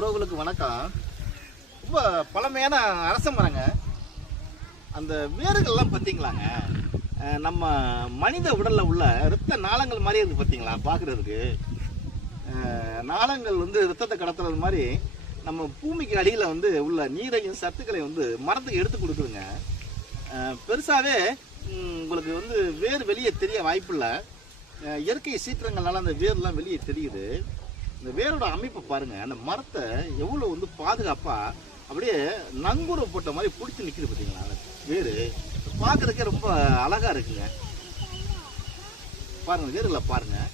உறவுகளுக்கு வணக்கம். ரொம்ப பழமையான அரச மரங்க. அந்த வேர்கள்லாம் பார்த்தீங்களாங்க, நம்ம மனித உடலில் உள்ள இரத்த நாளங்கள் மாதிரி இருக்குது பார்த்தீங்களா பார்க்குறதுக்கு. நாளங்கள் வந்து இரத்தத்தை கடத்துறது மாதிரி நம்ம பூமிக்கு அடியில் வந்து உள்ள நீரையும் சத்துக்களை வந்து மரத்துக்கு எடுத்து கொடுக்குதுங்க. பெருசாகவே உங்களுக்கு வந்து வேர் வெளியே தெரிய வாய்ப்பில்லை. இயற்கை சீற்றங்கள்னால அந்த வேர்லாம் வெளியே தெரியுது. இந்த வேரோட அமைப்பை பாருங்கள், அந்த மரத்தை எவ்வளோ வந்து பாதுகாப்பாக அப்படியே நங்கூரம் போட்ட மாதிரி பிடிச்சி நிற்கிது பார்த்தீங்களா. அந்த வேர் பார்க்குறதுக்கே ரொம்ப அழகாக இருக்குங்க. பாருங்கள், வேர்களை பாருங்கள்.